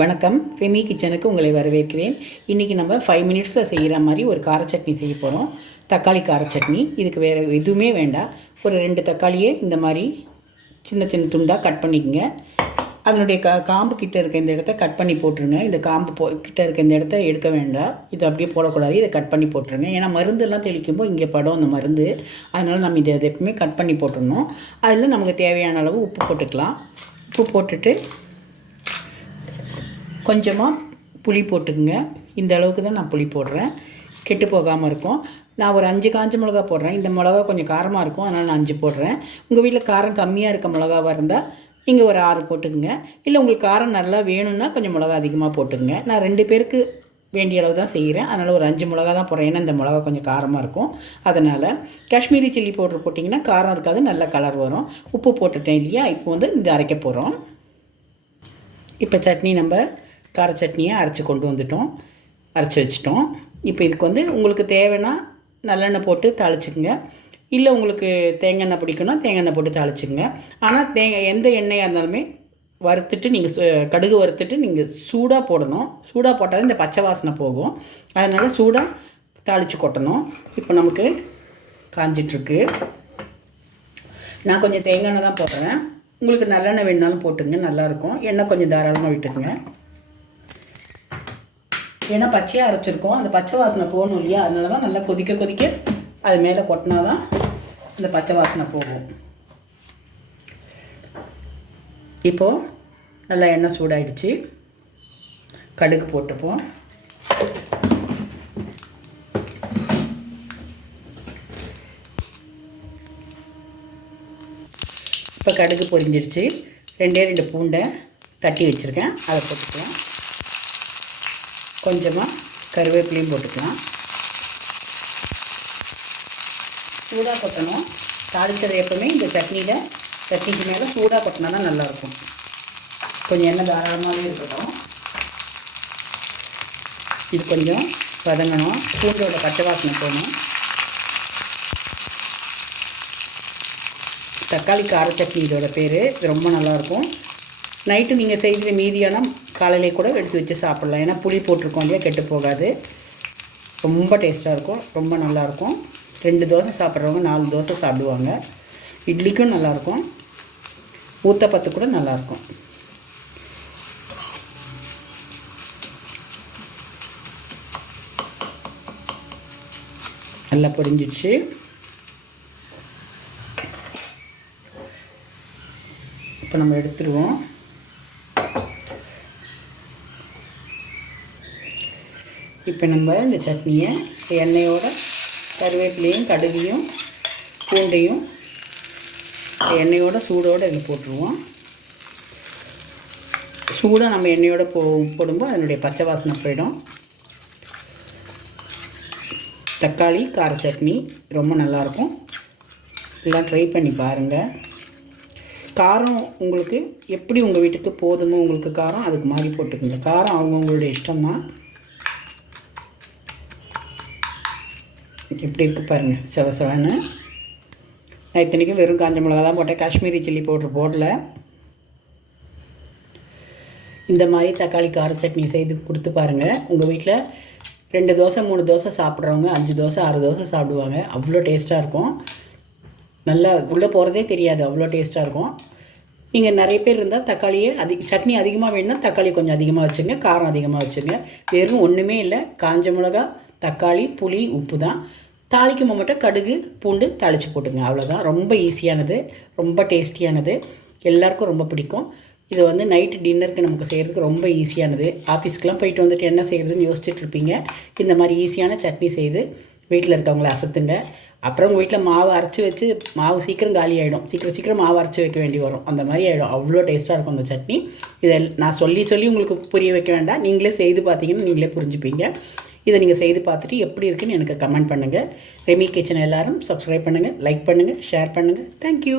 வணக்கம். ரெமி கிச்சனுக்கு உங்களை வரவேற்கிறேன். இன்றைக்கி நம்ம 5 மினிட்ஸில் செய்கிற மாதிரி ஒரு கார சட்னி செய்ய போகிறோம். தக்காளி கார சட்னி. இதுக்கு வேறு எதுவுமே வேண்டாம். ஒரு 2 தக்காளியை இந்த மாதிரி சின்ன சின்ன துண்டாக கட் பண்ணிக்கோங்க. அதனுடைய காம்பு கிட்டே இருக்க இந்த இடத்த கட் பண்ணி போட்டுருங்க. இந்த காம்பு கிட்டே இருக்க இந்த இடத்த எடுக்க வேண்டாம். இது அப்படியே போடக்கூடாது. இதை கட் பண்ணி போட்டுருங்க. ஏன்னா மருந்தெல்லாம் தெளிக்கும்போது இங்கே படம் அந்த மருந்து. அதனால் நம்ம இதை எப்பவுமே கட் பண்ணி போட்டுடணும். அதில் நமக்கு தேவையான அளவு உப்பு போட்டுக்கலாம். உப்பு போட்டுட்டு கொஞ்சமாக புளி போட்டுக்குங்க. இந்த அளவுக்கு தான் நான் புளி போடுறேன், கெட்டு போகாமல் இருக்கும். நான் ஒரு 5 காஞ்ச மிளகா போடுறேன். இந்த மிளகா கொஞ்சம் காரமாக இருக்கும், அதனால் நான் 5 போடுறேன். உங்கள் வீட்டில் காரம் கம்மியாக இருக்க மிளகாவாக இருந்தால் நீங்கள் ஒரு 6 போட்டுக்குங்க. இல்லை உங்களுக்கு காரம் நல்லா வேணும்னா கொஞ்சம் மிளகா அதிகமாக போட்டுக்குங்க. நான் 2 பேருக்கு வேண்டிய அளவு தான் செய்கிறேன், அதனால் ஒரு 5 மிளகா தான் போடுறேன். ஏன்னா இந்த மிளகா கொஞ்சம் காரமாக இருக்கும். அதனால் காஷ்மீரி சில்லி பவுடர் போட்டிங்கன்னா காரம் இருக்காது, நல்ல கலர் வரும். உப்பு போட்டுட்டேன் இல்லையா? இப்போ இது அரைக்க போகிறோம். இப்போ சட்னி நம்ம கார சட்னியை அரைச்சி கொண்டு வந்துட்டோம், அரைச்சி வச்சிட்டோம். இப்போ இதுக்கு உங்களுக்கு தேவைன்னா நல்லெண்ணெய் போட்டு தாளிச்சுக்குங்க. இல்லை உங்களுக்கு தேங்காய் எண்ணெய் பிடிக்குன்னா தேங்காய் எண்ணெய் போட்டு தாளிச்சுங்க. ஆனால் எந்த எண்ணெயாக இருந்தாலுமே வறுத்துட்டு நீங்கள் கடுகு வறுத்துட்டு நீங்கள் சூடாக போடணும். சூடாக போட்டால் இந்த பச்சை வாசனை போகும். அதனால் சூடாக தாளித்து கொட்டணும். இப்போ நமக்கு காஞ்சிட்ருக்கு. நான் கொஞ்சம் தேங்காய் எண்ணெய் தான் போடுறேன். உங்களுக்கு நல்லெண்ணெய் வேணுனாலும் போட்டுங்க, நல்லாயிருக்கும். எண்ணெய் கொஞ்சம் தாராளமாக விட்டுக்குங்க. ஏன்னா பச்சையாக அரைச்சிருக்கோம், அந்த பச்சை வாசனை போகணும் இல்லையா? அதனால தான் நல்லா கொதிக்க கொதிக்க அது மேலே கொட்டினா தான் இந்த பச்சை வாசனை போகும். இப்போது நல்லா எண்ணெய் சூடாயிடுச்சு. கடுகு போட்டுப்போம். இப்போ கடுகு பொரிஞ்சிடுச்சு. 2 பூண்டை தட்டி வச்சுருக்கேன், அதை போட்டுக்கலாம். கொஞ்சமாக கருவேப்பிலையும் போட்டுக்கலாம். சூடாக கொட்டணும். தாளித்தது எப்பவுமே இந்த சட்னிக்கு மேலே சூடாக கொட்டினா தான் நல்லாயிருக்கும். கொஞ்சம் எண்ணெய் தாராளமாகவே இருக்கட்டும். இது கொஞ்சம் வதங்கணும். பூண்டோட பச்சை வாசனை போகணும். தக்காளி கார சட்னி இதோட பேர். இது ரொம்ப நல்லாயிருக்கும். நைட்டு நீங்கள் செய்கிற மீதியான காலையிலே கூட எடுத்து வச்சு சாப்பிட்லாம். ஏன்னா புளி போட்டிருக்கோம் இல்லையா, கெட்டு போகாது. ரொம்ப டேஸ்ட்டாக இருக்கும், ரொம்ப நல்லாயிருக்கும். 2 தோசை சாப்பிட்றவங்க 4 தோசை சாப்பிடுவாங்க. இட்லிக்கும் நல்லாயிருக்கும், ஊத்தப்பத்து கூட நல்லாயிருக்கும். நல்லா பொரிஞ்சிடுச்சு. இப்போ நம்ம எடுத்துருவோம். இப்போ நம்ம இந்த சட்னியை எண்ணெயோட கருவேப்பிலையும் கடுகையும் பூண்டையும் எண்ணெயோட சூடோடு இதில் போட்டுருவோம். சூடாக நம்ம எண்ணெயோட போடும்போது அதனுடைய பச்சை வாசனை போயிடும். தக்காளி கார சட்னி ரொம்ப நல்லாயிருக்கும். எல்லாம் ட்ரை பண்ணி பாருங்கள். காரம் உங்களுக்கு எப்படி உங்கள் வீட்டுக்கு போதுமோ உங்களுக்கு காரம் அதுக்கு மாதிரி போட்டுக்கோங்க. காரம் அவங்கவுங்களுடைய இஷ்டம்தான். எப்படி இருக்குது பாருங்கள், செவன்னு. நான் இத்தனைக்கும் வெறும் காஞ்ச மிளகா தான் போட்டேன், காஷ்மீரி சில்லி பவுடர் போடல. இந்த மாதிரி தக்காளி கார சட்னி செய்து கொடுத்து பாருங்கள். உங்கள் வீட்டில் 2 தோசை 3 தோசை சாப்பிட்றவங்க 5 தோசை 6 தோசை சாப்பிடுவாங்க. அவ்வளோ டேஸ்ட்டாக இருக்கும். நல்லா உள்ளே போகிறதே தெரியாது, அவ்வளோ டேஸ்ட்டாக இருக்கும். நீங்கள் நிறைய பேர் இருந்தால் தக்காளியை சட்னி அதிகமாக வேணும்னா தக்காளி கொஞ்சம் அதிகமாக வச்சுங்க, காரம் அதிகமாக வச்சுங்க. வெறும் ஒன்றுமே இல்லை, காஞ்ச மிளகா, தக்காளி, புளி, உப்பு தான். தாளிக்கும் மட்டும் கடுகு பூண்டு தாளித்து போட்டுங்க, அவ்வளோதான். ரொம்ப ஈஸியானது, ரொம்ப டேஸ்டியானது, எல்லாேருக்கும் ரொம்ப பிடிக்கும். இது நைட்டு டின்னருக்கு நமக்கு செய்கிறதுக்கு ரொம்ப ஈஸியானது. ஆஃபீஸ்க்கெலாம் போயிட்டு வந்துட்டு என்ன செய்கிறதுன்னு யோசிச்சுட்டு இருப்பீங்க. இந்த மாதிரி ஈஸியான சட்னி செய்து வீட்டில் இருக்கவங்கள அசத்துங்க. அப்புறம் உங்கள் வீட்டில் மாவு அரைச்சி வச்சு மாவு சீக்கிரம் காலி ஆகிடும், சீக்கிரம் மாவு அரைச்சி வைக்க வேண்டி வரும். அந்த மாதிரி ஆகிடும். அவ்வளோ டேஸ்ட்டாக இருக்கும் அந்த சட்னி. இதை நான் சொல்லி உங்களுக்கு புரிய வைக்க வேண்டாம், நீங்களே செய்து பார்த்தீங்கன்னா நீங்களே புரிஞ்சுப்பீங்க. இதை நீங்கள் செய்து பார்த்துட்டு எப்படி இருக்குன்னு எனக்கு கமெண்ட் பண்ணுங்கள். ரெமி கிச்சன் எல்லோரும் சப்ஸ்கிரைப் பண்ணுங்கள், லைக் பண்ணுங்கள், ஷேர் பண்ணுங்கள். தேங்க்யூ.